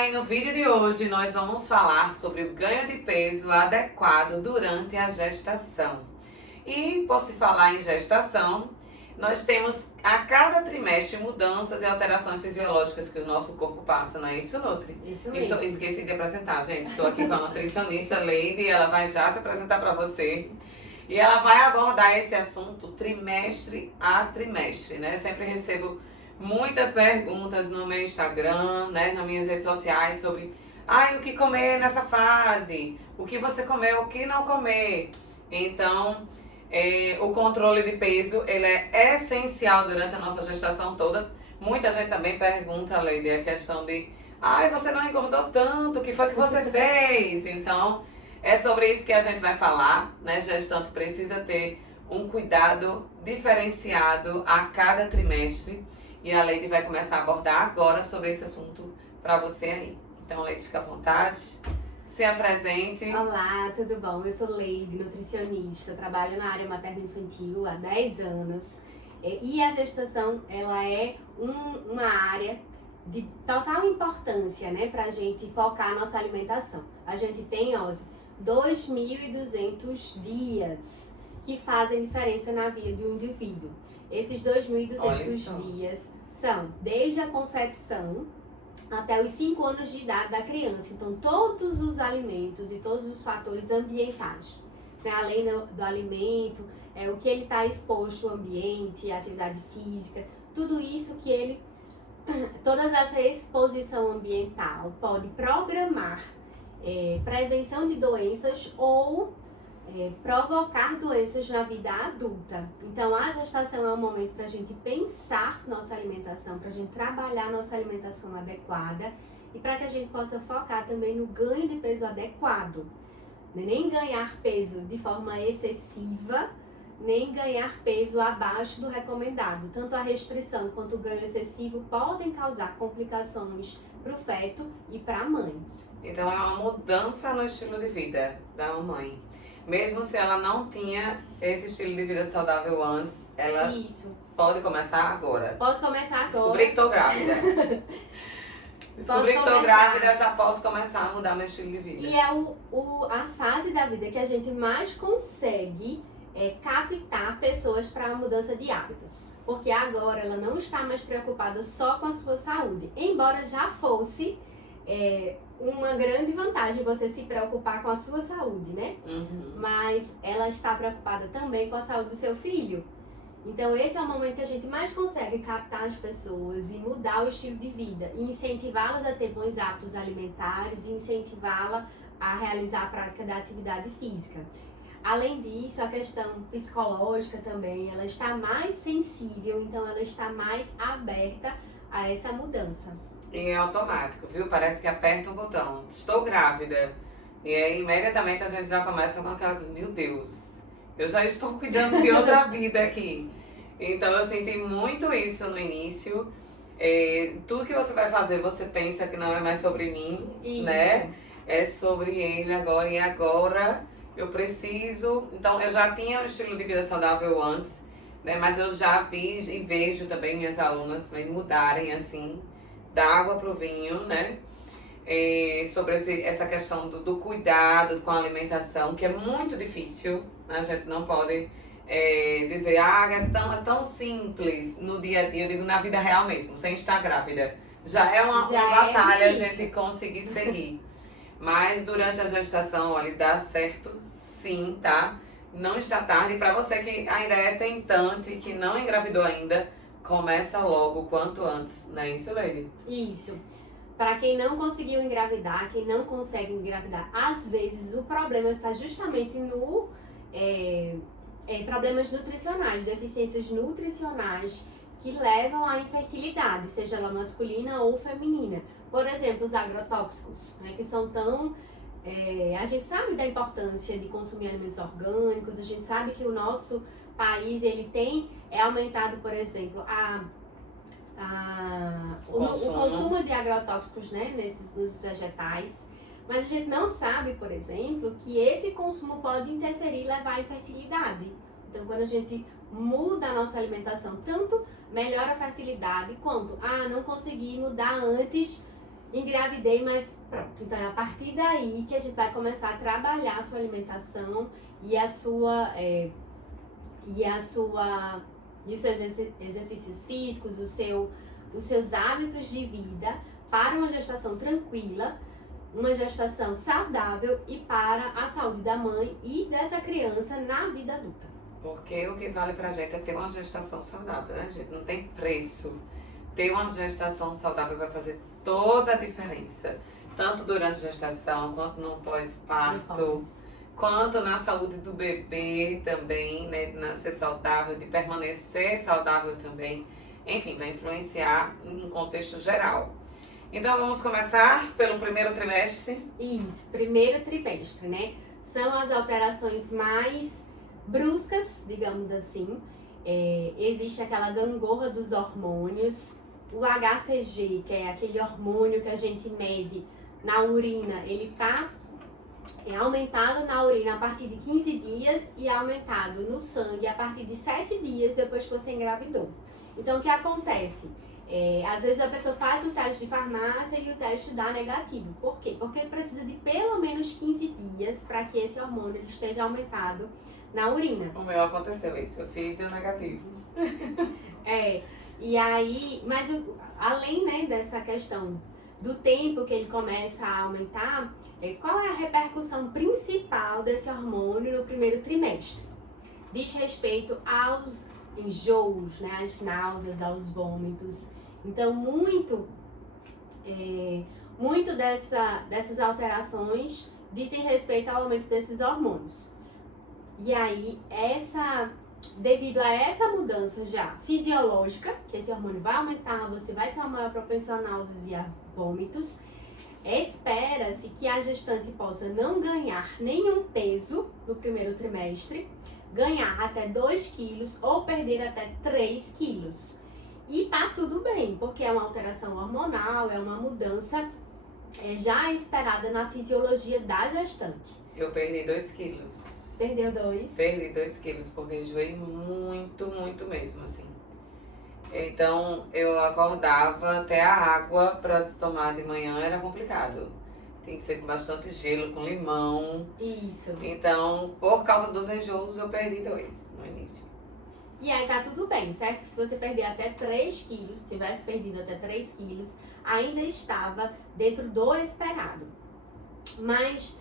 Olá, e no vídeo de hoje nós vamos falar sobre o ganho de peso adequado durante a gestação. E por se falar em gestação, nós temos a cada trimestre mudanças e alterações fisiológicas que o nosso corpo passa, não é isso, Nutri? Isso mesmo. Esqueci de apresentar, gente. Estou aqui com a nutricionista Leide, ela vai já se apresentar para você. E ela vai abordar esse assunto trimestre a trimestre, né? Sempre recebo muitas perguntas no meu Instagram, né, nas minhas redes sociais sobre o que comer nessa fase, o que você comer, o que não comer. Então, o controle de peso, ele é essencial durante a nossa gestação toda. Muita gente também pergunta, Leide, a questão de você não engordou tanto, o que foi que você fez? Então, é sobre isso que a gente vai falar, né? Gestante precisa ter um cuidado diferenciado a cada trimestre. E a Leide vai começar a abordar agora sobre esse assunto para você aí. Então, Leide, fica à vontade, se apresente. Olá, tudo bom? Eu sou Leide, nutricionista, trabalho na área materno-infantil há 10 anos. E a gestação, ela é uma área de total importância, né, para a gente focar a nossa alimentação. A gente tem, 2.200 dias que fazem diferença na vida de um indivíduo. Esses 2.200 dias são desde a concepção até os 5 anos de idade da criança. Então, todos os alimentos e todos os fatores ambientais, né? Além do alimento, o que ele está exposto ao ambiente, a atividade física, tudo isso que toda essa exposição ambiental pode programar prevenção de doenças ou provocar doenças na vida adulta. Então, a gestação é um momento para a gente pensar nossa alimentação, para a gente trabalhar nossa alimentação adequada e para que a gente possa focar também no ganho de peso adequado. Nem ganhar peso de forma excessiva, nem ganhar peso abaixo do recomendado. Tanto a restrição quanto o ganho excessivo podem causar complicações para o feto e para a mãe. Então, é uma mudança no estilo de vida da mãe. Mesmo se ela não tinha esse estilo de vida saudável antes, ela pode começar agora. Pode começar agora. Descobri que tô grávida. Descobri que tô grávida, já posso começar a mudar meu estilo de vida. E é a fase da vida que a gente mais consegue captar pessoas para a mudança de hábitos. Porque agora ela não está mais preocupada só com a sua saúde. Embora já fosse uma grande vantagem você se preocupar com a sua saúde, né? Uhum. Mas ela está preocupada também com a saúde do seu filho. Então esse é o momento que a gente mais consegue captar as pessoas e mudar o estilo de vida. E incentivá-las a ter bons hábitos alimentares e incentivá-la a realizar a prática da atividade física. Além disso, a questão psicológica também, ela está mais sensível, então ela está mais aberta a essa mudança. E é automático, viu? Parece que aperta um botão. Estou grávida. E aí, imediatamente, a gente já começa com aquela coisa, meu Deus, eu já estou cuidando de outra vida aqui. Então, eu senti muito isso no início. Tudo que você vai fazer, você pensa que não é mais sobre mim, né? É sobre ele agora. E agora, eu preciso... Então, eu já tinha um estilo de vida saudável antes, né? Mas eu já vi e vejo também minhas alunas mudarem, assim, da água pro vinho, né? Sobre essa questão do cuidado com a alimentação, que é muito difícil, né? A gente não pode dizer, é tão simples no dia a dia, eu digo na vida real mesmo, sem estar grávida. Já é uma batalha a gente conseguir seguir. Mas durante a gestação, olha, dá certo sim, tá? Não está tarde. Para você que ainda é tentante, que não engravidou ainda, começa logo, quanto antes, não é isso, Leide? Isso. Para quem não conseguiu engravidar, quem não consegue engravidar, às vezes o problema está justamente no problemas nutricionais, deficiências nutricionais que levam à infertilidade, seja ela masculina ou feminina. Por exemplo, os agrotóxicos, né, que são tão... a gente sabe da importância de consumir alimentos orgânicos, a gente sabe que o nosso país ele tem aumentado, por exemplo, o consumo de agrotóxicos, né, nos vegetais, mas a gente não sabe, por exemplo, que esse consumo pode interferir e levar à infertilidade. Então, quando a gente muda a nossa alimentação, tanto melhora a fertilidade, quanto não consegui mudar antes engravidei, mas pronto. Então é a partir daí que a gente vai começar a trabalhar a sua alimentação e os seus exercícios físicos, os seus hábitos de vida para uma gestação tranquila, uma gestação saudável e para a saúde da mãe e dessa criança na vida adulta. Porque o que vale pra gente é ter uma gestação saudável, né, gente? Não tem preço. Ter uma gestação saudável vai fazer toda a diferença. Tanto durante a gestação, quanto no pós-parto, quanto na saúde do bebê também, né? De ser saudável, de permanecer saudável também. Enfim, vai influenciar em um contexto geral. Então vamos começar pelo primeiro trimestre? Isso, primeiro trimestre, né? São as alterações mais bruscas, digamos assim. Existe aquela gangorra dos hormônios. O HCG, que é aquele hormônio que a gente mede na urina, ele tá aumentado na urina a partir de 15 dias e aumentado no sangue a partir de 7 dias depois que você engravidou. Então, o que acontece? Às vezes a pessoa faz o teste de farmácia e o teste dá negativo. Por quê? Porque ele precisa de pelo menos 15 dias para que esse hormônio esteja aumentado na urina. O meu aconteceu isso, eu fiz, deu negativo. E aí, mas além, né, dessa questão do tempo que ele começa a aumentar, qual é a repercussão principal desse hormônio no primeiro trimestre? Diz respeito aos enjoos, né, às náuseas, aos vômitos. Então, muito dessas alterações dizem respeito ao aumento desses hormônios. E aí, devido a essa mudança já fisiológica, que esse hormônio vai aumentar, você vai ter uma maior propensão a náuseas e a vômitos, espera-se que a gestante possa não ganhar nenhum peso no primeiro trimestre, ganhar até 2 quilos ou perder até 3 quilos. E tá tudo bem, porque é uma alteração hormonal, é uma mudança já esperada na fisiologia da gestante. Eu perdi 2 quilos. Perdeu 2? Perdi 2 quilos, porque enjoei muito, muito mesmo, assim. Então, eu acordava, até a água para se tomar de manhã era complicado. Tem que ser com bastante gelo, com limão. Isso. Então, por causa dos enjoos, eu perdi 2 no início. E aí tá tudo bem, certo? Se você perder até 3 quilos, tivesse perdido até 3 quilos, ainda estava dentro do esperado. Mas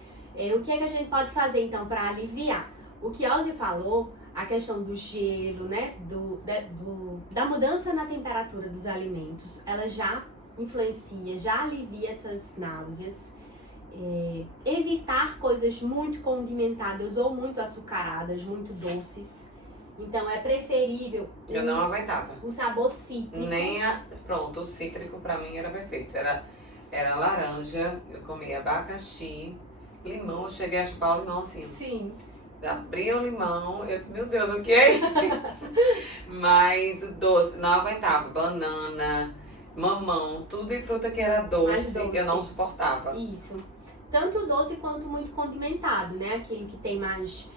o que é que a gente pode fazer então para aliviar? O que Ozzy falou, a questão do gelo, né? Da mudança na temperatura dos alimentos, ela já influencia, já alivia essas náuseas. Evitar coisas muito condimentadas ou muito açucaradas, muito doces. Então é preferível eu não aguentava o sabor cítrico. Pronto, o cítrico pra mim era perfeito. Era laranja, eu comia abacaxi, limão, eu cheguei a chupar o limão assim. Sim. Abria o limão, eu disse, meu Deus, o que é isso? Mas o doce, não aguentava. Banana, mamão, tudo de fruta que era doce, eu não suportava. Isso. Tanto doce quanto muito condimentado, né? Aquilo que tem mais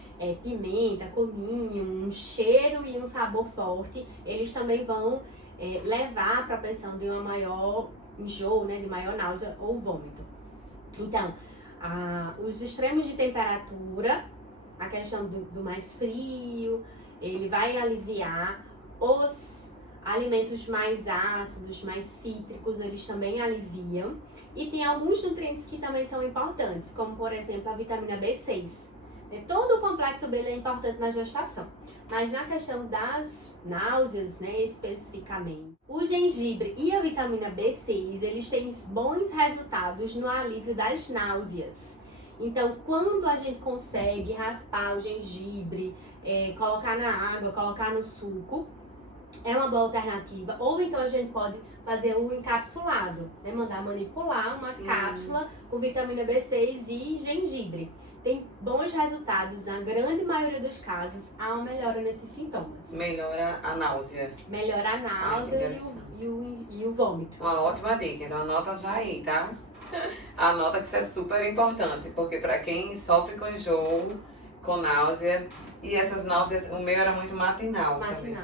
pimenta, cominho, um cheiro e um sabor forte, eles também vão levar a propensão de uma maior enjoo, né? De maior náusea ou vômito. Então, os extremos de temperatura, a questão do mais frio, ele vai aliviar. Os alimentos mais ácidos, mais cítricos, eles também aliviam. E tem alguns nutrientes que também são importantes, como por exemplo a vitamina B6. Todo o complexo B é importante na gestação, mas na questão das náuseas, né, especificamente, o gengibre e a vitamina B6, eles têm bons resultados no alívio das náuseas. Então, quando a gente consegue raspar o gengibre, colocar na água, colocar no suco, é uma boa alternativa. Ou então a gente pode fazer o encapsulado, né? Mandar manipular uma cápsula com vitamina B6 e gengibre. Tem bons resultados, na grande maioria dos casos, há uma melhora nesses sintomas. Melhora a náusea. Melhora a náusea e o vômito. Uma ótima dica, então anota já aí, tá? Anota que isso é super importante, porque para quem sofre com enjoo, com náusea, e essas náuseas, o meu era muito matinal também.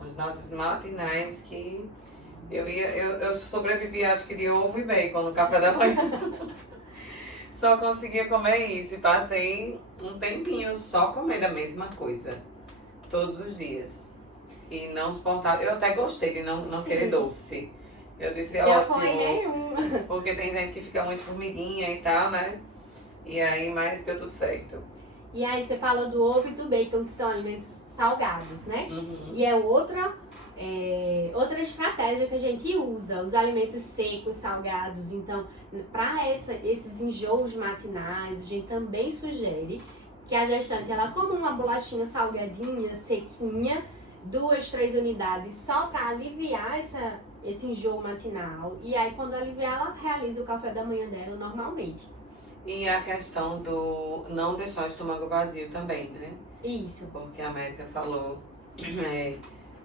As náuseas matinais que Eu sobrevivi, acho que de ovo e bacon no café da manhã. Só conseguia comer isso e passei um tempinho só comendo a mesma coisa, todos os dias. E não suportava, eu até gostei de não querer doce. Eu disse, ótimo, porque tem gente que fica muito formiguinha e tal, né? E aí, mas deu tudo certo. E aí você falou do ovo e do bacon, que são alimentos salgados, né? Uhum. E é outra estratégia que a gente usa, os alimentos secos, salgados. Então, para esses enjoos matinais, a gente também sugere que a gestante ela coma uma bolachinha salgadinha, sequinha, 2, 3 unidades, só para aliviar esse enjoo matinal. E aí, quando aliviar, ela realiza o café da manhã dela normalmente. E a questão do não deixar o estômago vazio também, né? Isso. Porque a médica falou,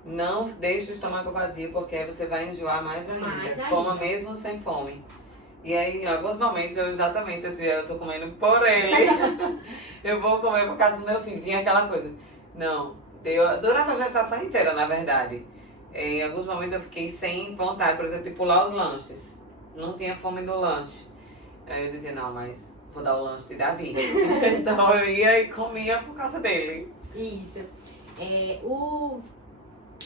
não deixe o estômago vazio, porque aí você vai enjoar mais ainda. Coma mesmo sem fome. E aí, em alguns momentos, eu dizia, eu tô comendo por ele. Eu vou comer por causa do meu filho. Vinha aquela coisa. Não, durante a gestação inteira, na verdade. Em alguns momentos eu fiquei sem vontade, por exemplo, de pular os lanches. Não tinha fome no lanche. Aí eu dizia, não, mas vou dar o lanche de Davi. Então eu ia e comia por causa dele. Isso.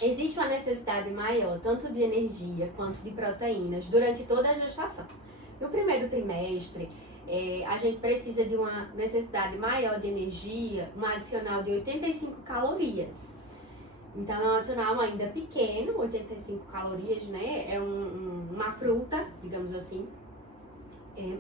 Existe uma necessidade maior, tanto de energia quanto de proteínas, durante toda a gestação. No primeiro trimestre, a gente precisa de uma necessidade maior de energia, um adicional de 85 calorias. Então é um adicional ainda pequeno, 85 calorias, né? É uma fruta, digamos assim.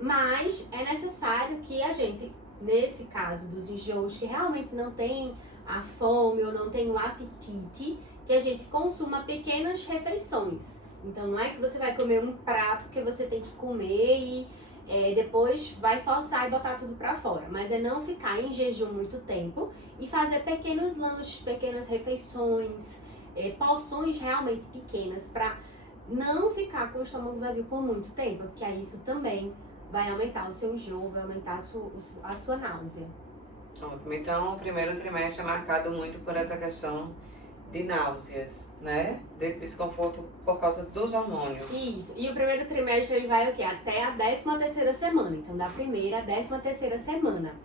Mas é necessário que a gente, nesse caso dos enjoos, que realmente não tem a fome ou não tem o apetite, que a gente consuma pequenas refeições. Então não é que você vai comer um prato que você tem que comer e depois vai forçar e botar tudo pra fora. Mas é não ficar em jejum muito tempo e fazer pequenos lanches, pequenas refeições, porções realmente pequenas para não ficar com o estômago vazio por muito tempo, porque aí isso também vai aumentar o seu enjoo, vai aumentar a sua náusea. Ótimo. Então, o primeiro trimestre é marcado muito por essa questão de náuseas, né? De desconforto por causa dos hormônios. Isso. E o primeiro trimestre ele vai o quê? Até a 13ª semana. Então, da primeira à 13ª semana.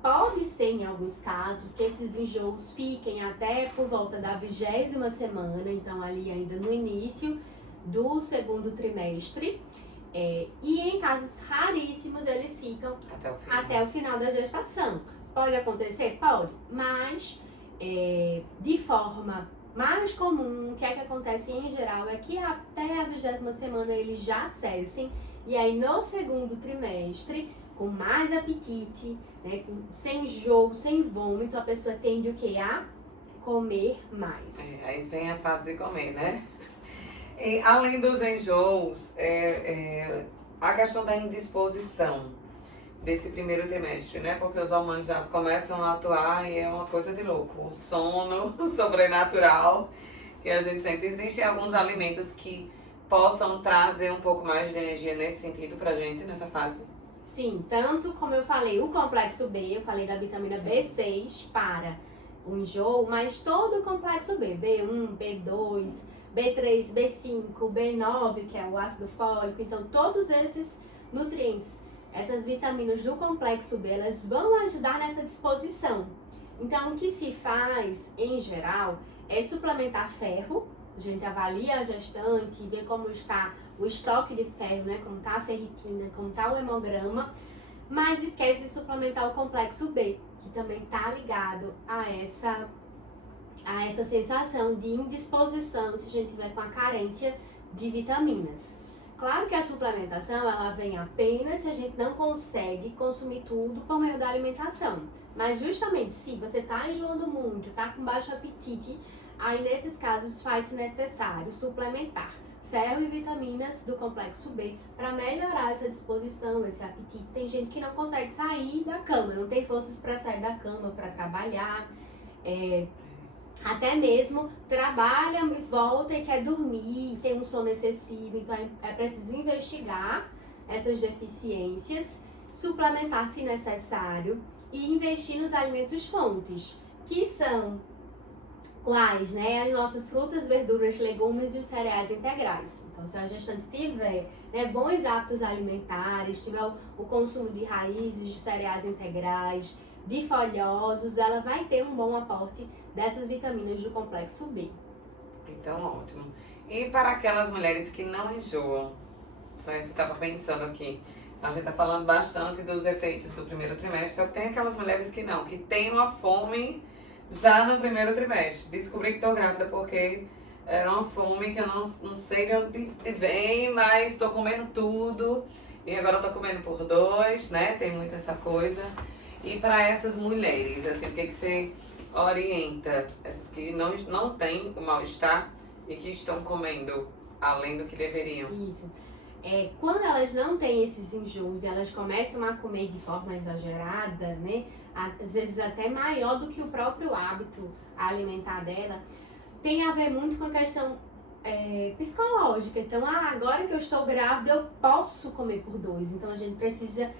Pode ser, em alguns casos, que esses enjoos fiquem até por volta da 20ª semana. Então, ali ainda no início do segundo trimestre. E em casos raríssimos, eles ficam até o final da gestação. Pode acontecer? Pode. Mas, de forma mais comum, o que acontece em geral é que até a 20ª semana eles já cessem. E aí, no segundo trimestre, com mais apetite, né, sem enjoo, sem vômito, a pessoa tende o quê? A comer mais. Aí vem a fase de comer, né? E, além dos enjoos, a questão da indisposição desse primeiro trimestre, né? Porque os hormônios já começam a atuar e é uma coisa de louco. O sono sobrenatural que a gente sente. Existem alguns alimentos que possam trazer um pouco mais de energia nesse sentido pra gente, nessa fase? Sim, tanto como eu falei, o complexo B, eu falei da vitamina Sim. B6 para o enjoo, mas todo o complexo B, B1, B2, B3, B5, B9, que é o ácido fólico, então todos esses nutrientes, essas vitaminas do complexo B, elas vão ajudar nessa disposição. Então, o que se faz, em geral, é suplementar ferro. A gente avalia a gestante, vê como está o estoque de ferro, né? Como está a ferritina, como está o hemograma. Mas esquece de suplementar o complexo B, que também está ligado a essa sensação de indisposição se a gente tiver com a carência de vitaminas. Claro que a suplementação ela vem apenas se a gente não consegue consumir tudo por meio da alimentação. Mas justamente se você está enjoando muito, está com baixo apetite, aí nesses casos faz-se necessário suplementar ferro e vitaminas do complexo B para melhorar essa disposição, esse apetite. Tem gente que não consegue sair da cama, não tem forças para sair da cama, para trabalhar, até mesmo trabalha e volta e quer dormir, tem um sono excessivo, então é preciso investigar essas deficiências, suplementar se necessário e investir nos alimentos fontes, que são quais, né? As nossas frutas, verduras, legumes e os cereais integrais. Então, se a gestante tiver, né, bons hábitos alimentares, tiver o consumo de raízes, de cereais integrais, de folhosos, ela vai ter um bom aporte dessas vitaminas do complexo B. Então, ótimo. E para aquelas mulheres que não enjoam, certo? Eu estava pensando aqui, a gente está falando bastante dos efeitos do primeiro trimestre, só que tem aquelas mulheres que não, que tem uma fome já no primeiro trimestre. Descobri que estou grávida porque era uma fome que eu não sei de onde vem, mas estou comendo tudo. E agora estou comendo por 2, né? Tem muito essa coisa. E para essas mulheres, assim, o que você orienta? Essas que não têm o mal-estar e que estão comendo além do que deveriam. Isso. Quando elas não têm esses enjoos e elas começam a comer de forma exagerada, né? Às vezes até maior do que o próprio hábito alimentar dela, tem a ver muito com a questão psicológica. Então, agora que eu estou grávida, eu posso comer por 2. Então, a gente precisa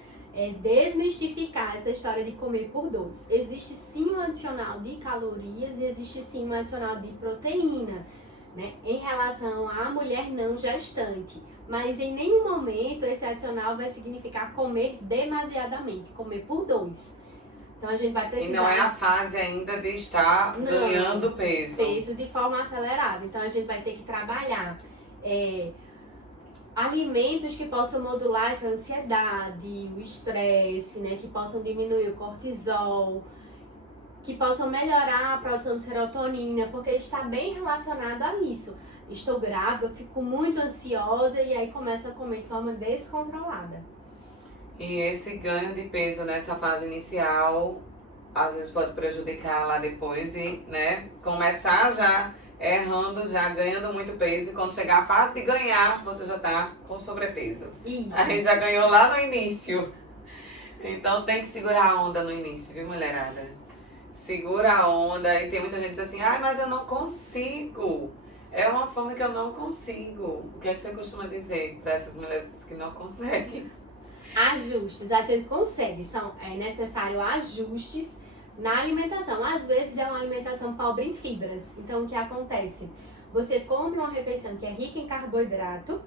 desmistificar essa história de comer por 2. Existe sim um adicional de calorias e existe sim um adicional de proteína, né, em relação à mulher não gestante. Mas em nenhum momento esse adicional vai significar comer demasiadamente, comer por 2. Então a gente vai precisar... E não é a fase ainda de estar ganhando peso. Peso de forma acelerada. Então a gente vai ter que trabalhar alimentos que possam modular essa ansiedade, o estresse, né, que possam diminuir o cortisol, que possam melhorar a produção de serotonina, porque está bem relacionado a isso. Estou grávida, fico muito ansiosa e aí começo a comer de forma descontrolada. E esse ganho de peso nessa fase inicial, às vezes pode prejudicar lá depois e, né, começar já errando, já ganhando muito peso, e quando chegar a fase de ganhar, você já tá com sobrepeso. Isso. Aí já ganhou lá no início. Então tem que segurar a onda no início, viu, mulherada? Segura a onda. E tem muita gente que diz assim, mas eu não consigo. É uma fome que eu não consigo. O que é que você costuma dizer para essas mulheres que não conseguem? Ajustes, a gente consegue. É necessário ajustes na alimentação. Às vezes é uma alimentação pobre em fibras. Então o que acontece? Você come uma refeição que é rica em carboidrato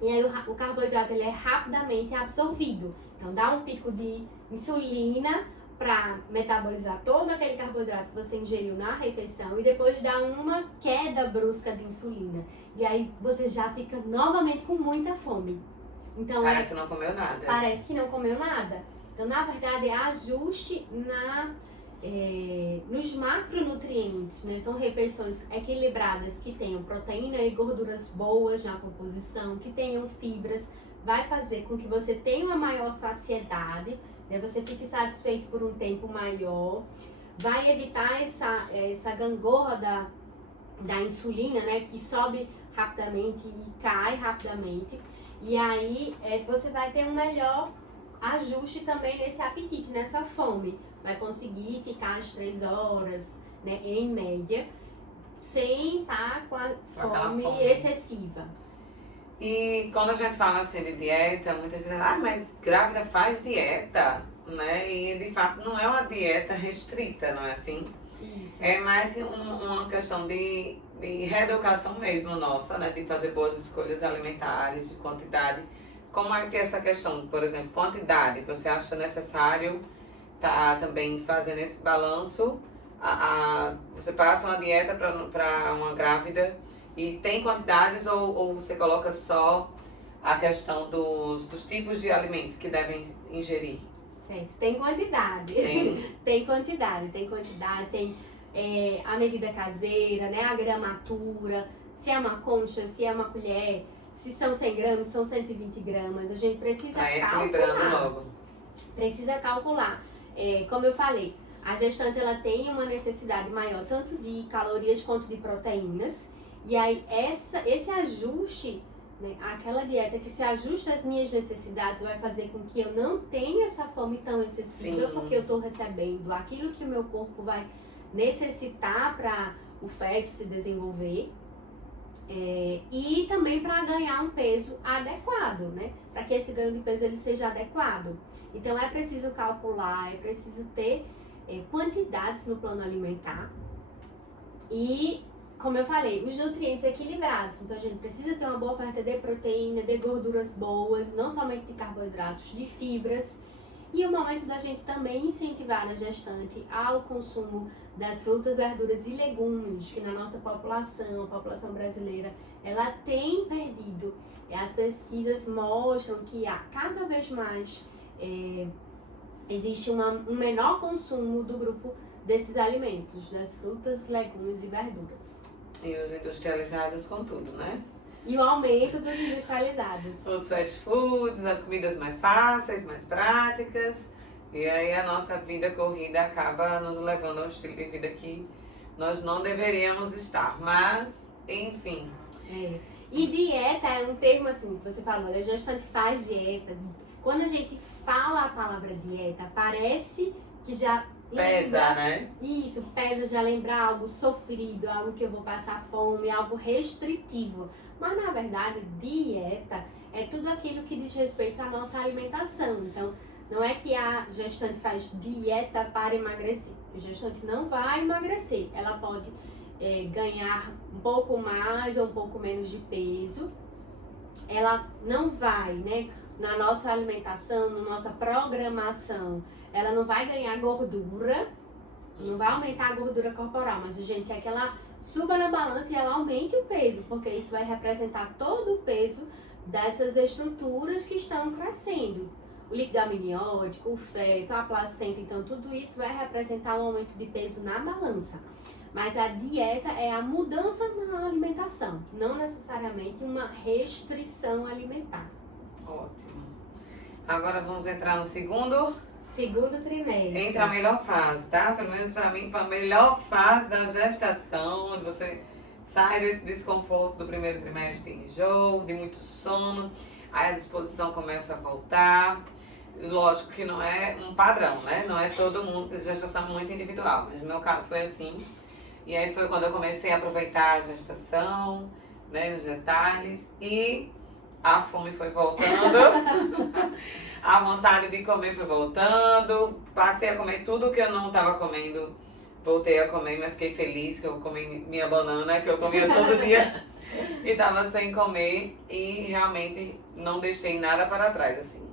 e aí o carboidrato ele é rapidamente absorvido. Então dá um pico de insulina para metabolizar todo aquele carboidrato que você ingeriu na refeição e depois dá uma queda brusca de insulina. E aí você já fica novamente com muita fome. Então, parece que não comeu nada. Parece que não comeu nada. Então, na verdade, é ajuste nos macronutrientes, né? São refeições equilibradas que tenham proteína e gorduras boas na composição, que tenham fibras, vai fazer com que você tenha uma maior saciedade, né? Você fique satisfeito por um tempo maior, vai evitar essa gangorra da insulina, né? Que sobe rapidamente e cai rapidamente. E aí você vai ter um melhor ajuste também nesse apetite, nessa fome. Vai conseguir ficar às 3 horas, né, em média, sem estar com a fome excessiva. E quando a gente fala assim de dieta, muita gente diz, mas grávida faz dieta, né? E de fato não é uma dieta restrita, não é assim? Isso. É mais uma questão de reeducação mesmo nossa, né? De fazer boas escolhas alimentares, de quantidade. Como é que é essa questão, por exemplo, quantidade? Você acha necessário estar também fazendo esse balanço? Você passa uma dieta para uma grávida e tem quantidades ou você coloca só a questão dos tipos de alimentos que devem ingerir? Certo, tem quantidade. Tem quantidade, tem a medida caseira, né, a gramatura, se é uma concha, se é uma colher, se são 100 gramas, são 120 gramas, a gente precisa calcular. Logo. Precisa calcular. Como eu falei, a gestante ela tem uma necessidade maior tanto de calorias quanto de proteínas, e aí esse ajuste, né, aquela dieta que se ajusta às minhas necessidades vai fazer com que eu não tenha essa fome tão excessiva. Sim. Porque eu estou recebendo aquilo que o meu corpo vai necessitar para o feto se desenvolver, e também para ganhar um peso adequado, né? Para que esse ganho de peso ele seja adequado. Então é preciso calcular, é preciso ter quantidades no plano alimentar e como eu falei, os nutrientes equilibrados. Então a gente precisa ter uma boa oferta de proteína, de gorduras boas, não somente de carboidratos, de fibras. E o momento da gente também incentivar a gestante ao consumo das frutas, verduras e legumes, que na nossa população, a população brasileira, ela tem perdido. As pesquisas mostram que há cada vez mais existe um menor consumo do grupo desses alimentos, das frutas, legumes e verduras. E os industrializados com tudo, né? E o aumento dos industrializados. Os fast foods, as comidas mais fáceis, mais práticas. E aí a nossa vida corrida acaba nos levando a um estilo de vida que nós não deveríamos estar. Mas, enfim. E dieta é um termo assim, que você falou, a gestante faz dieta. Quando a gente fala a palavra dieta, parece que já... Pesa, né? Isso, pesa, já lembrar algo sofrido, algo que eu vou passar fome, algo restritivo. Mas na verdade, dieta é tudo aquilo que diz respeito à nossa alimentação. Então, não é que a gestante faz dieta para emagrecer. A gestante não vai emagrecer. Ela pode ganhar um pouco mais ou um pouco menos de peso. Ela não vai, né? Na nossa alimentação, na nossa programação, ela não vai ganhar gordura, não vai aumentar a gordura corporal, mas a gente quer que ela suba na balança e ela aumente o peso, porque isso vai representar todo o peso dessas estruturas que estão crescendo. O líquido amniótico, o feto, a placenta, então tudo isso vai representar um aumento de peso na balança. Mas a dieta é a mudança na alimentação, não necessariamente uma restrição alimentar. Ótimo. Agora vamos entrar no segundo trimestre. Entra a melhor fase, tá? Pelo menos pra mim foi a melhor fase da gestação, onde você sai desse desconforto do primeiro trimestre de enjoo, de muito sono, aí a disposição começa a voltar. Lógico que não é um padrão, né? Não é todo mundo, gestação é muito individual, mas no meu caso foi assim. E aí foi quando eu comecei a aproveitar a gestação, né, nos detalhes, e a fome foi voltando, a vontade de comer foi voltando, passei a comer tudo que eu não estava comendo, voltei a comer, mas fiquei feliz que eu comi minha banana, que eu comia todo dia e estava sem comer, e realmente não deixei nada para trás, assim.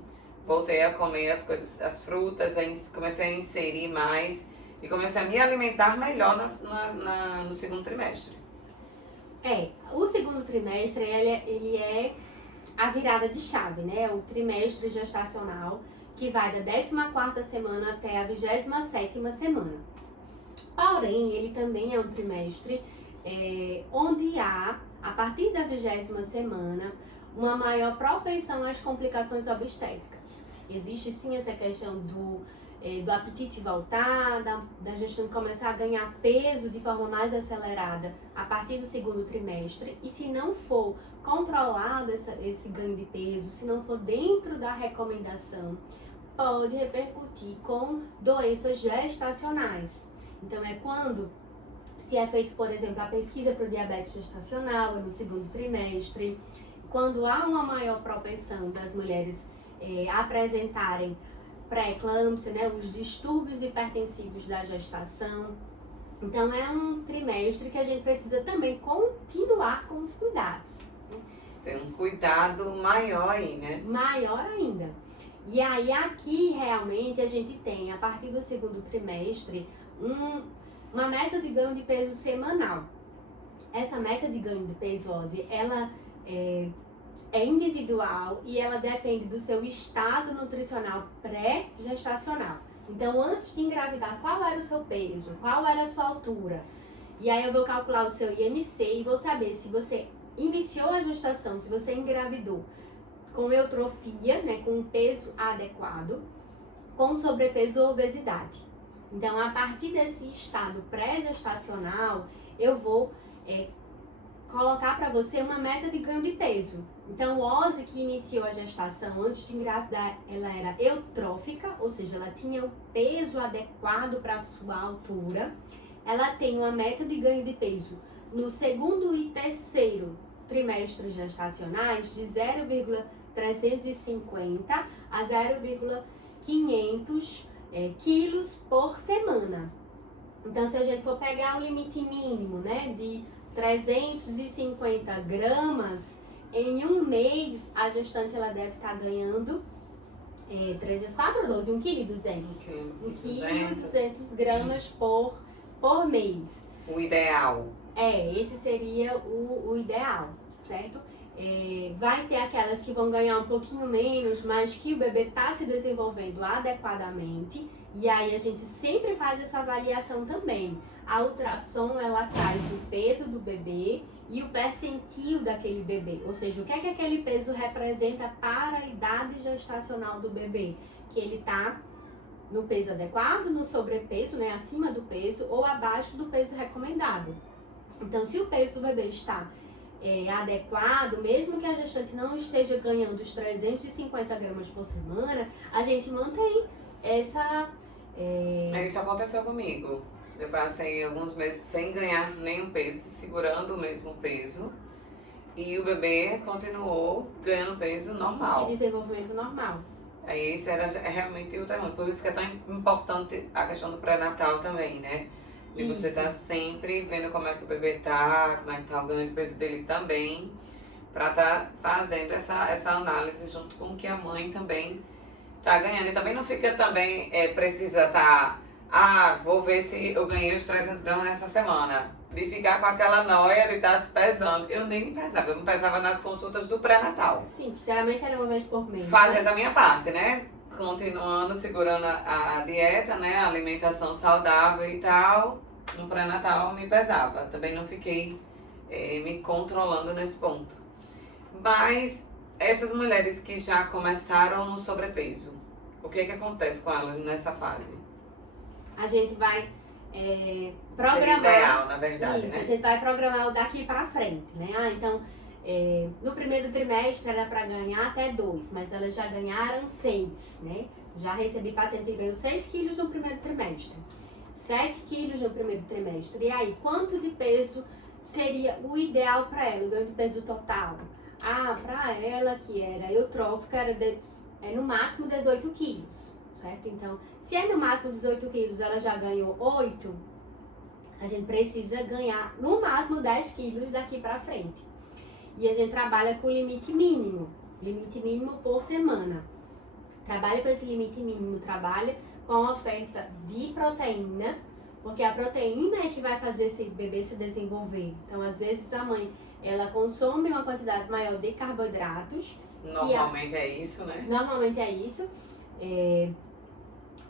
Voltei a comer as coisas, as frutas, comecei a inserir mais e comecei a me alimentar melhor no segundo trimestre. O segundo trimestre, ele é a virada de chave, né? O trimestre gestacional, que vai da 14ª semana até a 27ª semana. Porém, ele também é um trimestre onde há, a partir da 20ª semana, uma maior propensão às complicações obstétricas. Existe sim essa questão do apetite voltar, da gestante começar a ganhar peso de forma mais acelerada a partir do segundo trimestre, e se não for controlado esse ganho de peso, se não for dentro da recomendação, pode repercutir com doenças gestacionais. Então é quando se é feito, por exemplo, a pesquisa para o diabetes gestacional no segundo trimestre, quando há uma maior propensão das mulheres apresentarem pré-eclâmpsia, né, os distúrbios hipertensivos da gestação. Então é um trimestre que a gente precisa também continuar com os cuidados. Tem um cuidado maior aí, né? Maior ainda. E aí aqui realmente a gente tem, a partir do segundo trimestre, uma meta de ganho de peso semanal. Essa meta de ganho de peso, Ozzy, ela é individual e ela depende do seu estado nutricional pré-gestacional. Então, antes de engravidar, qual era o seu peso? Qual era a sua altura? E aí eu vou calcular o seu IMC e vou saber se você iniciou a gestação, se você engravidou com eutrofia, né, com um peso adequado, com sobrepeso ou obesidade. Então, a partir desse estado pré-gestacional, eu vou colocar para você uma meta de ganho de peso. Então, o Ozzy que iniciou a gestação antes de engravidar, ela era eutrófica, ou seja, ela tinha o peso adequado para a sua altura. Ela tem uma meta de ganho de peso no segundo e terceiro trimestres gestacionais de 0,350 a 0,500 quilos por semana. Então, se a gente for pegar o limite mínimo, né, de 350 gramas, em um mês a gestante ela deve estar ganhando 3 vezes 4, 12, 1,2 kg. 1,2 gramas por mês. O ideal. Esse seria o ideal, certo? Vai ter aquelas que vão ganhar um pouquinho menos, mas que o bebê está se desenvolvendo adequadamente. E aí a gente sempre faz essa avaliação também. A ultrassom, ela traz o peso do bebê e o percentil daquele bebê. Ou seja, o que é que aquele peso representa para a idade gestacional do bebê. Que ele está no peso adequado, no sobrepeso, né, acima do peso ou abaixo do peso recomendado. Então, se o peso do bebê está adequado, mesmo que a gestante não esteja ganhando os 350 gramas por semana, a gente mantém essa... Isso aconteceu comigo. Eu passei alguns meses sem ganhar nenhum peso, segurando o mesmo peso. E o bebê continuou ganhando peso normal. Se desenvolvimento normal. Aí isso era realmente o tamanho. Por isso que é tão importante a questão do pré-natal também, né? E você tá sempre vendo como é que o bebê tá, como é que tá o ganho de peso dele também, pra tá fazendo essa análise junto com o que a mãe também tá ganhando. E também não fica também, precisa tá, vou ver se eu ganhei os 300 gramas nessa semana. De ficar com aquela noia de estar se pesando. Eu nem me pesava, eu me pesava nas consultas do pré-natal. Sim, que geralmente era uma vez por mês. Fazendo a minha parte, né? Continuando, segurando a dieta, né? A alimentação saudável e tal. No pré-natal eu me pesava. Também não fiquei me controlando nesse ponto. Mas essas mulheres que já começaram no sobrepeso, o que acontece com elas nessa fase? A gente vai programar. Seria ideal, na verdade, isso, né? A gente vai programar o daqui pra frente, né? Então, no primeiro trimestre era para ganhar até 2, mas elas já ganharam 6, né? Já recebi paciente que ganhou 6 quilos no primeiro trimestre, 7 quilos no primeiro trimestre. E aí, quanto de peso seria o ideal para ela, o ganho de peso total? Para ela que era eutrófica, era no máximo 18 quilos, certo? Então, se é no máximo 18 quilos, ela já ganhou 8, a gente precisa ganhar no máximo 10 quilos daqui para frente. E a gente trabalha com limite mínimo por semana. Trabalha com esse limite mínimo, trabalha com a oferta de proteína, porque a proteína é que vai fazer esse bebê se desenvolver. Então, às vezes, a mãe, ela consome uma quantidade maior de carboidratos. Normalmente é isso, né? Normalmente é isso.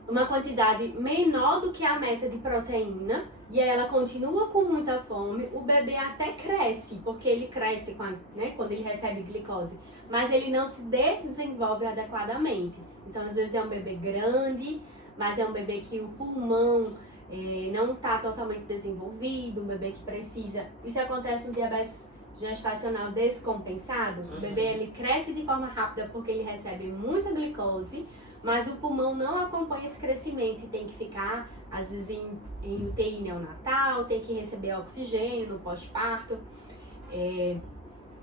Uma quantidade menor do que a meta de proteína, e aí ela continua com muita fome. O bebê até cresce, porque ele cresce quando ele recebe glicose, mas ele não se desenvolve adequadamente. Então, às vezes é um bebê grande, mas é um bebê que o pulmão não está totalmente desenvolvido, um bebê que precisa... Isso acontece no diabetes gestacional descompensado. O bebê ele cresce de forma rápida porque ele recebe muita glicose, mas o pulmão não acompanha esse crescimento e tem que ficar, às vezes, em UTI neonatal, tem que receber oxigênio no pós-parto.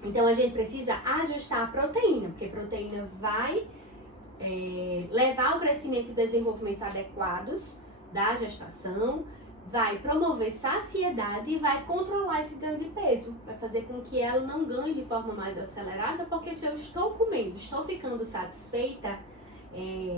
Então, a gente precisa ajustar a proteína, porque a proteína vai levar ao crescimento e desenvolvimento adequados da gestação, vai promover saciedade e vai controlar esse ganho de peso. Vai fazer com que ela não ganhe de forma mais acelerada, porque se eu estou comendo, estou ficando satisfeita,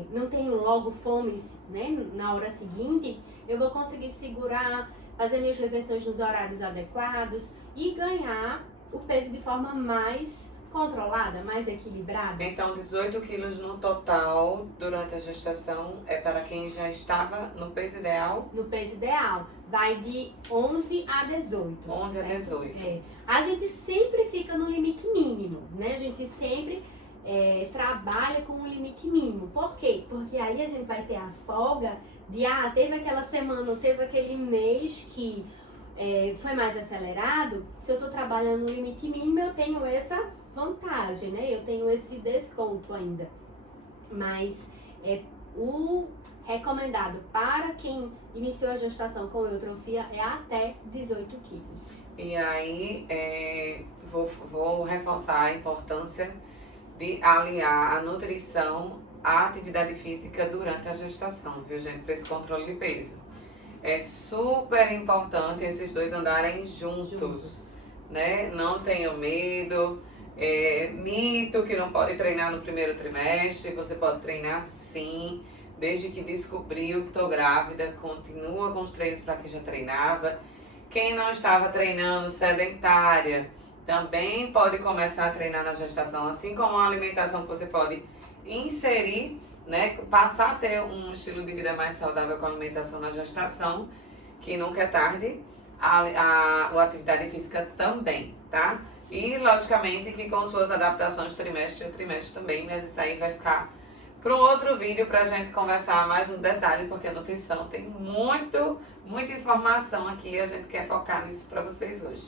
não tenho logo fome, né, na hora seguinte, eu vou conseguir segurar, fazer minhas refeições nos horários adequados e ganhar o peso de forma mais controlada, mais equilibrada. Então, 18 quilos no total durante a gestação é para quem já estava no peso ideal? No peso ideal. Vai de 11 a 18. 11 certo? a 18. A gente sempre fica no limite mínimo, né? A gente sempre trabalha com o limite mínimo. Por quê? Porque aí a gente vai ter a folga de, teve aquela semana, teve aquele mês que foi mais acelerado. Se eu estou trabalhando no limite mínimo, eu tenho essa vantagem, né? Eu tenho esse desconto ainda. Mas o recomendado para quem iniciou a gestação com eutrofia é até 18 quilos. E aí, vou reforçar a importância de aliar a nutrição à atividade física durante a gestação, viu, gente? Para esse controle de peso. É super importante esses dois andarem juntos. né? Não tenham medo. Mito que não pode treinar no primeiro trimestre, você pode treinar sim, desde que descobriu que estou grávida, continua com os treinos para quem já treinava. Quem não estava treinando, sedentária, também pode começar a treinar na gestação, assim como a alimentação que você pode inserir, né, passar a ter um estilo de vida mais saudável com a alimentação na gestação, que nunca é tarde, a atividade física também, tá? E, logicamente, que com suas adaptações trimestre a trimestre também, mas isso aí vai ficar para um outro vídeo pra gente conversar mais um detalhe, porque a nutrição tem muita informação aqui e a gente quer focar nisso para vocês hoje.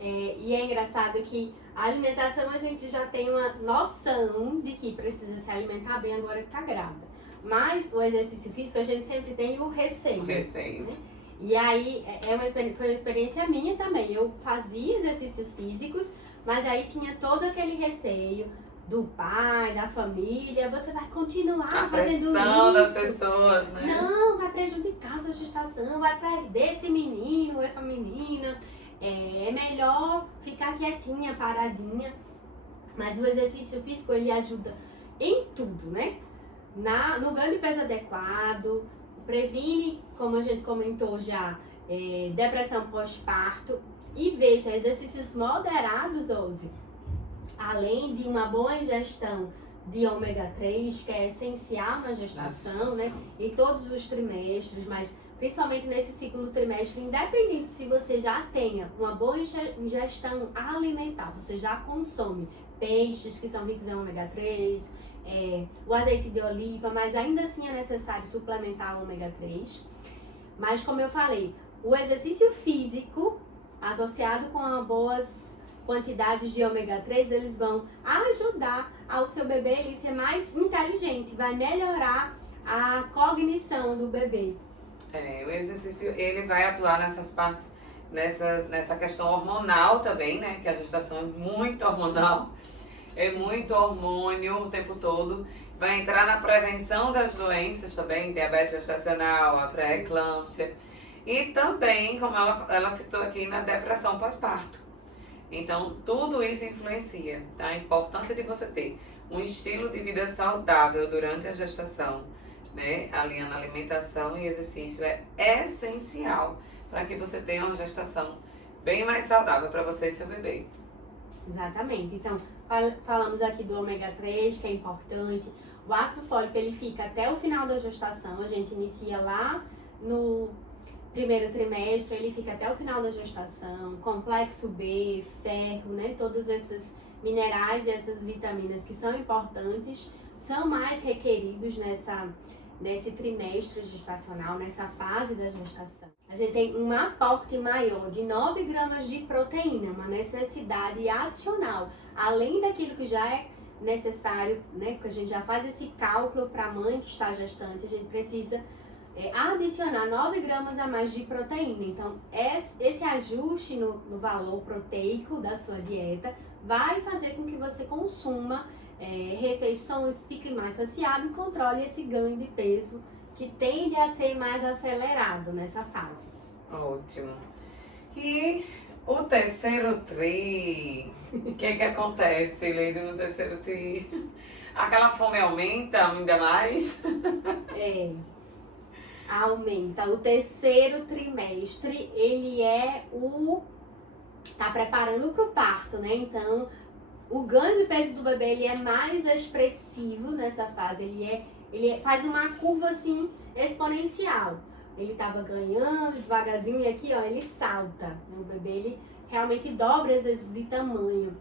E é engraçado que a alimentação a gente já tem uma noção de que precisa se alimentar bem agora que tá grávida. Mas o exercício físico a gente sempre tem o receio. Né? E aí, foi uma experiência minha também. Eu fazia exercícios físicos, mas aí tinha todo aquele receio do pai, da família. Você vai continuar fazendo isso. A pressão das pessoas, né? Não, vai prejudicar a sua gestação, vai perder esse menino, essa menina. É melhor ficar quietinha, paradinha. Mas o exercício físico, ele ajuda em tudo, né? No ganho de peso adequado, previne, como a gente comentou já, depressão pós-parto. E veja, exercícios moderados, Ozzy, além de uma boa ingestão de ômega 3, que é essencial na gestação, né? Em todos os trimestres, mas principalmente nesse segundo trimestre, independente se você já tenha uma boa ingestão alimentar, você já consome peixes que são ricos em ômega 3, o azeite de oliva, mas ainda assim é necessário suplementar o ômega 3. Mas como eu falei, o exercício físico associado com boas quantidades de ômega 3, eles vão ajudar ao seu bebê ele ser mais inteligente, vai melhorar a cognição do bebê. O exercício, ele vai atuar nessas partes, nessa questão hormonal também, né? Que a gestação é muito hormonal, é muito hormônio o tempo todo. Vai entrar na prevenção das doenças também, diabetes gestacional, a pré-eclâmpsia. E também, como ela citou aqui, na depressão pós-parto. Então, tudo isso influencia, tá? A importância de você ter um estilo de vida saudável durante a gestação, né? Alinhando alimentação e exercício é essencial para que você tenha uma gestação bem mais saudável para você e seu bebê. Exatamente. Então, falamos aqui do ômega 3, que é importante. O ácido fólico, ele fica até o final da gestação. A gente inicia lá no primeiro trimestre, ele fica até o final da gestação. Complexo B, ferro, né? Todos esses minerais e essas vitaminas que são importantes são mais requeridos nesse trimestre gestacional, nessa fase da gestação. A gente tem um aporte maior de 9 gramas de proteína, uma necessidade adicional, além daquilo que já é necessário, né? Que a gente já faz esse cálculo para a mãe que está gestante, a gente precisa adicionar 9 gramas a mais de proteína. Então, esse ajuste no valor proteico da sua dieta vai fazer com que você consuma refeições, fique mais saciado e controle esse ganho de peso que tende a ser mais acelerado nessa fase. Ótimo. E o terceiro tri, o que acontece, Leide, no terceiro tri? Aquela fome aumenta ainda mais? Aumenta. O terceiro trimestre, ele tá preparando para o parto, né? Então, o ganho de peso do bebê, ele é mais expressivo nessa fase. Ele faz uma curva, assim, exponencial. Ele tava ganhando devagarzinho e aqui, ó, ele salta. O bebê, ele realmente dobra, às vezes, de tamanho.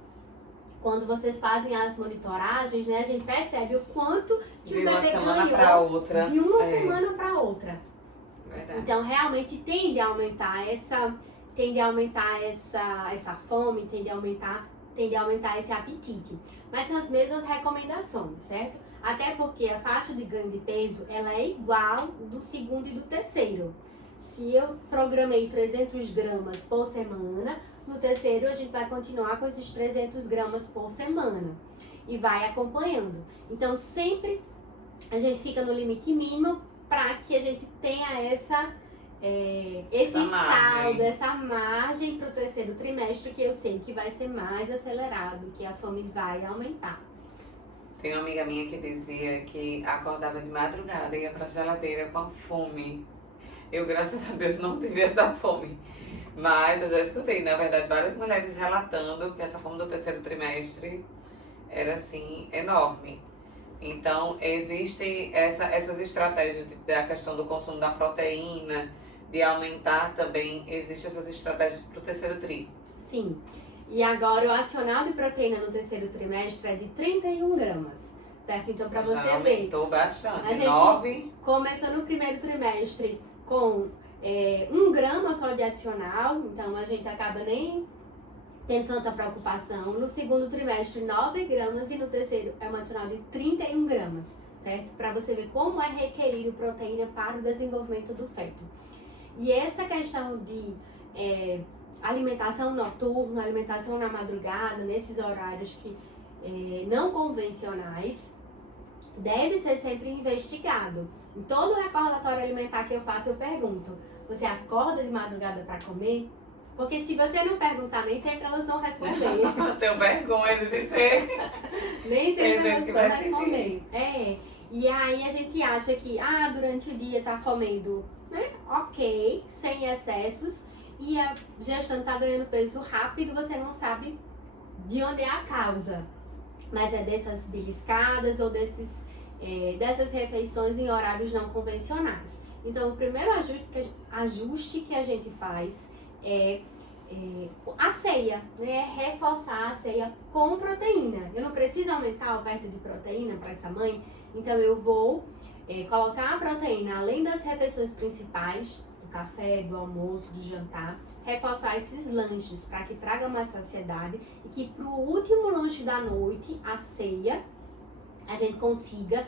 Quando vocês fazem as monitoragens, né, a gente percebe o quanto que o bebê ganhou de uma semana para outra. De uma semana para outra. Verdade. Então, realmente tende a aumentar essa fome, tende a aumentar esse apetite. Mas são as mesmas recomendações, certo? Até porque a faixa de ganho de peso, ela é igual do segundo e do terceiro. Se eu programei 300 gramas por semana, no terceiro a gente vai continuar com esses 300 gramas por semana. E vai acompanhando. Então, sempre a gente fica no limite mínimo para que a gente tenha esse saldo, essa margem para o terceiro trimestre, que eu sei que vai ser mais acelerado, que a fome vai aumentar. Tem uma amiga minha que dizia que acordava de madrugada e ia pra geladeira com a fome. Eu, graças a Deus, não tive essa fome. Mas eu já escutei, na verdade, várias mulheres relatando que essa fome do terceiro trimestre era, assim, enorme. Então, existem essas estratégias da questão do consumo da proteína, de aumentar também, existem essas estratégias para o terceiro tri. Sim. E agora o adicional de proteína no terceiro trimestre é de 31 gramas, certo? Então, para você ver... aumentou bastante, a gente 9... começou no primeiro trimestre com 1 grama só de adicional, então a gente acaba nem tendo tanta preocupação. No segundo trimestre, 9 gramas e no terceiro é um adicional de 31 gramas, certo? Para você ver como é requerido proteína para o desenvolvimento do feto. E essa questão de alimentação noturna, alimentação na madrugada, nesses horários que não convencionais, deve ser sempre investigado. Em todo recordatório alimentar que eu faço, eu pergunto: você acorda de madrugada para comer? Porque se você não perguntar, nem sempre elas vão responder. Tenho vergonha de dizer. Nem sempre elas vão responder. E aí a gente acha que, durante o dia tá comendo, né? Ok, sem excessos, e a gestante tá ganhando peso rápido, você não sabe de onde é a causa. Mas é dessas beliscadas ou dessas refeições em horários não convencionais. Então, o primeiro ajuste que a gente faz é a ceia, né? É reforçar a ceia com proteína. Eu não preciso aumentar a oferta de proteína para essa mãe, então eu vou colocar a proteína além das refeições principais, do café, do almoço, do jantar, reforçar esses lanches para que traga mais saciedade e que pro último lanche da noite, a ceia, a gente consiga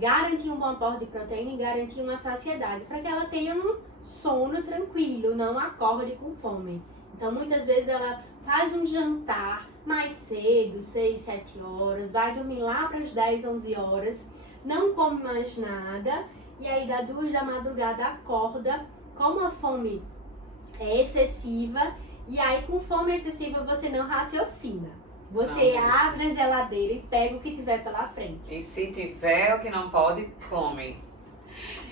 garantir um bom aporte de proteína e garantir uma saciedade, para que ela tenha um sono tranquilo, não acorde com fome. Então, muitas vezes ela faz um jantar mais cedo, 6, 7 horas, vai dormir lá para as 10, 11 horas, não come mais nada, e aí da 2 da madrugada acorda com uma fome excessiva, e aí com fome excessiva você não raciocina. Você abre a geladeira e pega o que tiver pela frente. E se tiver o que não pode, come.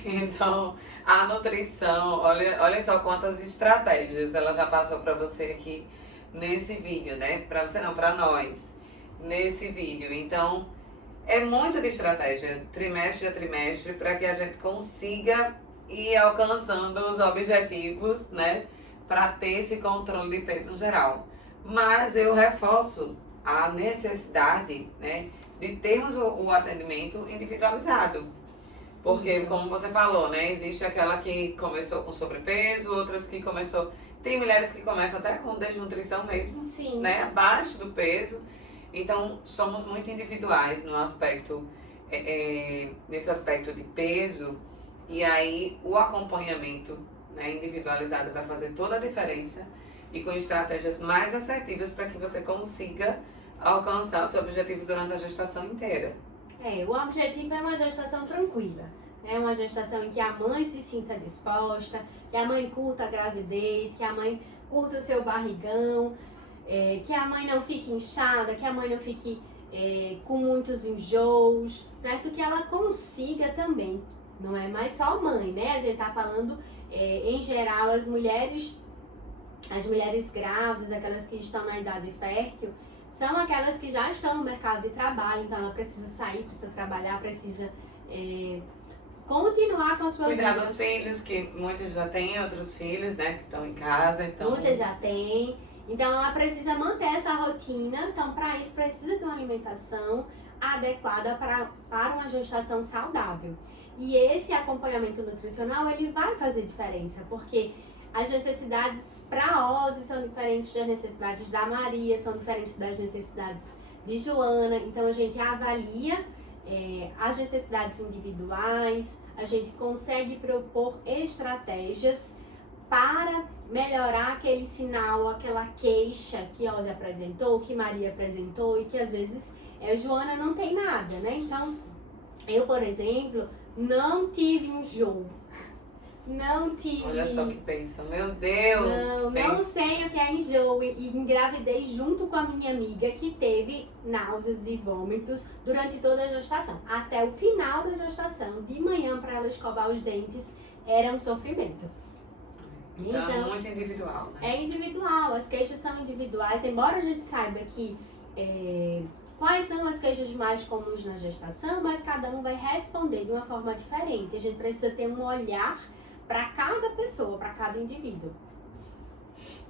Então, a nutrição, olha só quantas estratégias ela já passou para você aqui nesse vídeo, né? Para você não, para nós, nesse vídeo. Então, é muito de estratégia, trimestre a trimestre, para que a gente consiga ir alcançando os objetivos, né? Para ter esse controle de peso geral. Mas eu reforço a necessidade, né, de termos o atendimento individualizado. Porque, como você falou, né, existe aquela que começou com sobrepeso, outras que começou... Tem mulheres que começam até com desnutrição mesmo, Sim. Né, abaixo do peso. Então, somos muito individuais no aspecto, nesse aspecto de peso. E aí, o acompanhamento, né, individualizado vai fazer toda a diferença. E com estratégias mais assertivas para que você consiga alcançar o seu objetivo durante a gestação inteira. O objetivo é uma gestação tranquila. É uma gestação em que a mãe se sinta disposta, que a mãe curta a gravidez, que a mãe curta o seu barrigão, que a mãe não fique inchada, que a mãe não fique com muitos enjoos, certo? Que ela consiga também. Não é mais só mãe, né? A gente tá falando, em geral, as mulheres grávidas, aquelas que estão na idade fértil, são aquelas que já estão no mercado de trabalho, então ela precisa sair, precisa trabalhar, precisa continuar com a sua Cuidar vida. dos filhos, que muitos já têm outros filhos, né, que estão em casa, então... Muitas já têm, então ela precisa manter essa rotina, então para isso precisa ter uma alimentação adequada para uma gestação saudável. E esse acompanhamento nutricional, ele vai fazer diferença, porque as necessidades para a Ozzy são diferentes das necessidades da Maria, são diferentes das necessidades de Joana. Então a gente avalia as necessidades individuais, a gente consegue propor estratégias para melhorar aquele sinal, aquela queixa que Ozzy apresentou, que Maria apresentou e que às vezes Joana não tem nada, né? Então, eu, por exemplo, não tive enjoo. Olha só que pensam, meu Deus! Não sei o que é enjoo e engravidei junto com a minha amiga que teve náuseas e vômitos durante toda a gestação. Até o final da gestação, de manhã para ela escovar os dentes, era um sofrimento. Então, é muito individual, né? É individual, as queixas são individuais, embora a gente saiba que quais são as queixas mais comuns na gestação, mas cada um vai responder de uma forma diferente. A gente precisa ter um olhar para cada pessoa, para cada indivíduo.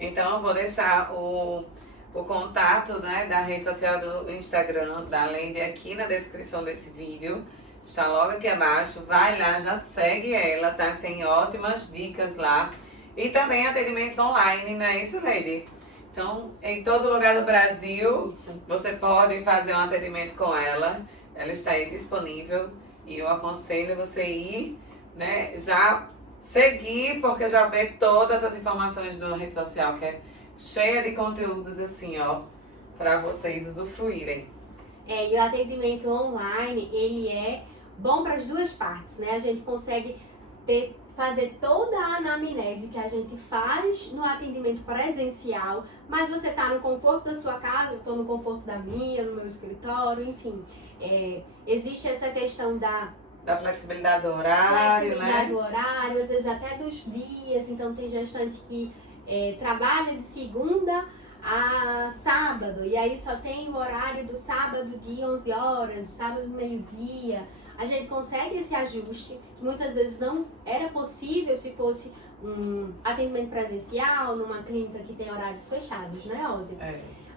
Então eu vou deixar o contato, né, da rede social do Instagram da Lady aqui na descrição desse vídeo. Está logo aqui abaixo. Vai lá, já segue ela, tá? Tem ótimas dicas lá. E também atendimentos online, não é isso, Lady? Então, em todo lugar do Brasil, você pode fazer um atendimento com ela. Ela está aí disponível. E eu aconselho você ir, né, já seguir, porque já vê todas as informações da rede social, que é cheia de conteúdos assim, ó, para vocês usufruírem. E o atendimento online, ele é bom para as duas partes, né? A gente consegue fazer toda a anamnese que a gente faz no atendimento presencial, mas você tá no conforto da sua casa, eu tô no conforto da minha, no meu escritório, enfim. Existe essa questão da flexibilidade do horário, né? Do horário, às vezes até dos dias. Então tem gestante que trabalha de segunda a sábado, e aí só tem o horário do sábado de 11 horas, sábado meio-dia. A gente consegue esse ajuste, que muitas vezes não era possível se fosse um atendimento presencial, numa clínica que tem horários fechados, né, Ozzy?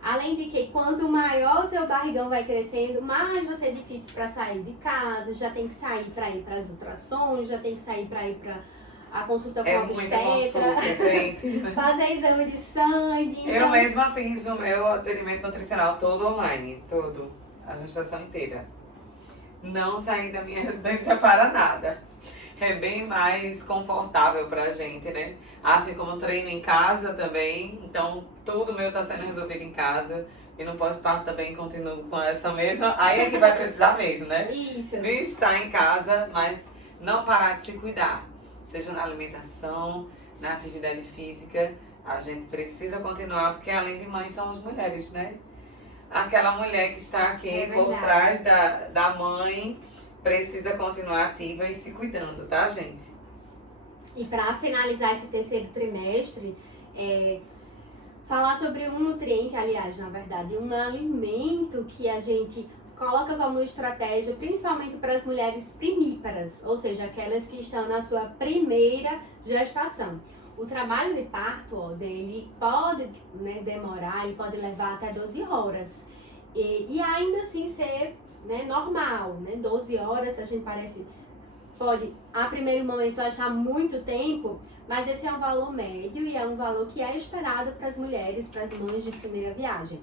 Além de que, quanto maior o seu barrigão vai crescendo, mais vai ser difícil para sair de casa, já tem que sair para ir para as ultrassons, já tem que sair para ir para a consulta com a obstetra, gente. fazer exame de sangue. Eu mesma fiz o meu atendimento nutricional todo online, todo, a gestação inteira. Não saí da minha residência para nada. É bem mais confortável pra gente, né? Assim como treino em casa também. Então, tudo meu tá sendo resolvido em casa. E no pós-parto também continuo com essa mesma. Aí é que vai precisar mesmo, né? Isso. De estar em casa, mas não parar de se cuidar. Seja na alimentação, na atividade física. A gente precisa continuar, porque além de mãe, somos mulheres, né? Aquela mulher que está aqui por trás da mãe precisa continuar ativa e se cuidando, tá, gente? E para finalizar esse terceiro trimestre, falar sobre um nutriente, aliás, na verdade, um alimento que a gente coloca como estratégia, principalmente para as mulheres primíparas, ou seja, aquelas que estão na sua primeira gestação. O trabalho de parto, ele pode, né, demorar, ele pode levar até 12 horas. E ainda assim ser, né, normal, né? 12 horas a gente pode, a primeiro momento, achar muito tempo, mas esse é um valor médio e é um valor que é esperado para as mulheres, para as mães de primeira viagem.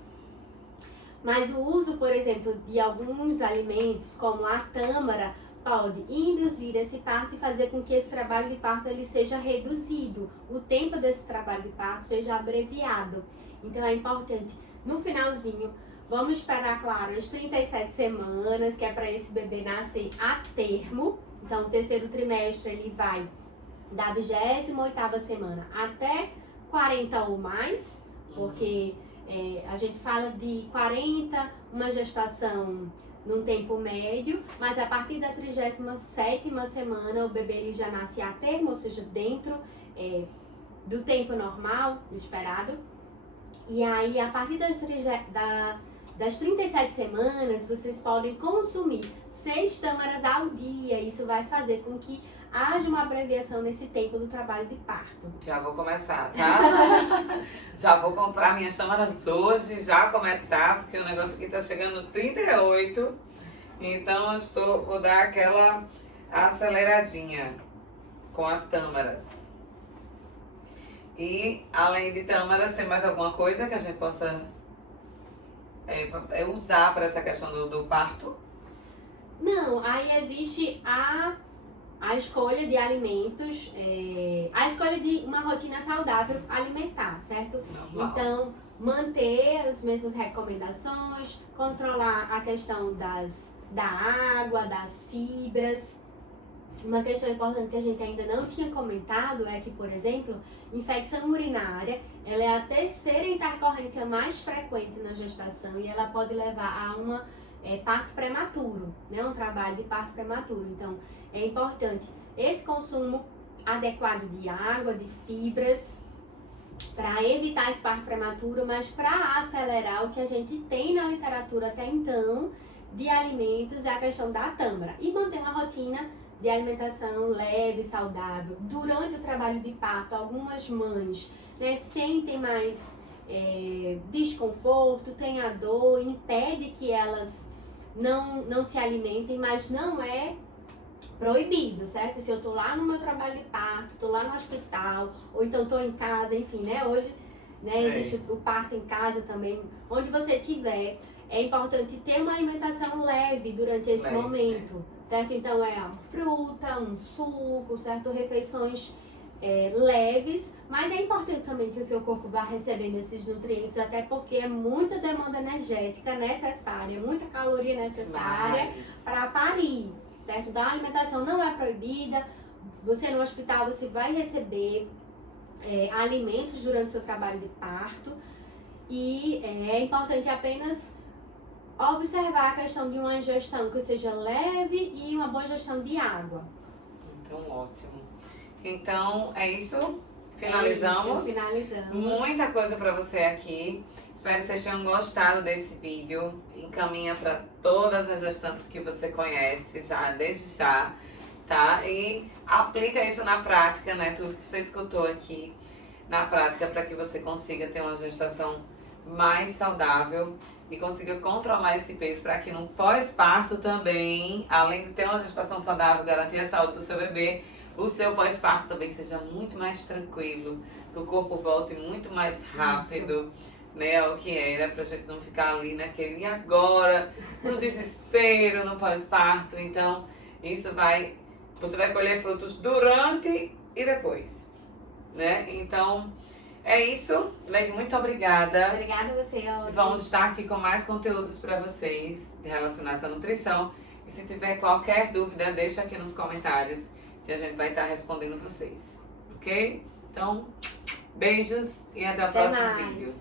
Mas o uso, por exemplo, de alguns alimentos, como a tâmara, pode induzir esse parto e fazer com que esse trabalho de parto ele seja reduzido, o tempo desse trabalho de parto seja abreviado. Então é importante, no finalzinho, vamos esperar, claro, as 37 semanas, que é para esse bebê nascer a termo. Então o terceiro trimestre ele vai da 28ª semana até 40 ou mais, porque a gente fala de 40, uma gestação num tempo médio, mas a partir da 37ª semana o bebê ele já nasce a termo, ou seja, dentro do tempo normal, esperado. E aí, a partir das 37 semanas, vocês podem consumir 6 tâmaras ao dia. Isso vai fazer com que haja uma abreviação nesse tempo do trabalho de parto. Já vou começar, tá? Já vou comprar minhas tâmaras hoje, já começar, porque o negócio aqui tá chegando no 38. Então vou dar aquela aceleradinha com as tâmaras. E além de tâmaras, tem mais alguma coisa que a gente possa usar para essa questão do parto? Não, aí existe a escolha de alimentos, a escolha de uma rotina saudável alimentar, certo? Normal. Então, manter as mesmas recomendações, controlar a questão da água, das fibras. Uma questão importante que a gente ainda não tinha comentado é que, por exemplo, infecção urinária, ela é a terceira intercorrência mais frequente na gestação e ela pode levar a uma parto prematuro, né? Um trabalho de parto prematuro. Então, é importante esse consumo adequado de água, de fibras, para evitar esse parto prematuro, mas para acelerar o que a gente tem na literatura até então de alimentos é a questão da tâmara. E manter uma rotina de alimentação leve, saudável. Durante o trabalho de parto, algumas mães, né, sentem mais desconforto, têm a dor, impede que elas não se alimentem, mas não é proibido, certo? Se eu tô lá no meu trabalho de parto, tô lá no hospital, ou então tô em casa, enfim, né? Hoje, né, existe o parto em casa também. Onde você estiver, é importante ter uma alimentação leve durante esse momento, certo? Então é uma fruta, um suco, certo? Refeições leves, mas é importante também que o seu corpo vá recebendo esses nutrientes, até porque é muita demanda energética necessária, muita caloria necessária para parir, certo? Então a alimentação não é proibida. Se você no hospital, você vai receber alimentos durante o seu trabalho de parto e é importante apenas observar a questão de uma ingestão que seja leve e uma boa ingestão de água. Então, ótimo. Então, é isso. Finalizamos. Finalizamos. Muita coisa para você aqui. Espero que vocês tenham gostado desse vídeo. Encaminha para todas as gestantes que você conhece já, desde já, tá? E aplica isso na prática, né? Tudo que você escutou aqui na prática para que você consiga ter uma gestação mais saudável e consiga controlar esse peso para que no pós-parto também, além de ter uma gestação saudável, garantir a saúde do seu bebê, o seu pós-parto também seja muito mais tranquilo, que o corpo volte muito mais rápido, né, ao que era, pra gente não ficar ali naquele e agora, no desespero, no pós-parto. Então, você vai colher frutos durante e depois, né? Então, é isso. Leide, muito obrigada. Obrigada a você, Audrey. Vamos estar aqui com mais conteúdos para vocês relacionados à nutrição. E se tiver qualquer dúvida, deixa aqui nos comentários que a gente vai estar respondendo vocês, ok? Então, beijos e até o próximo vídeo.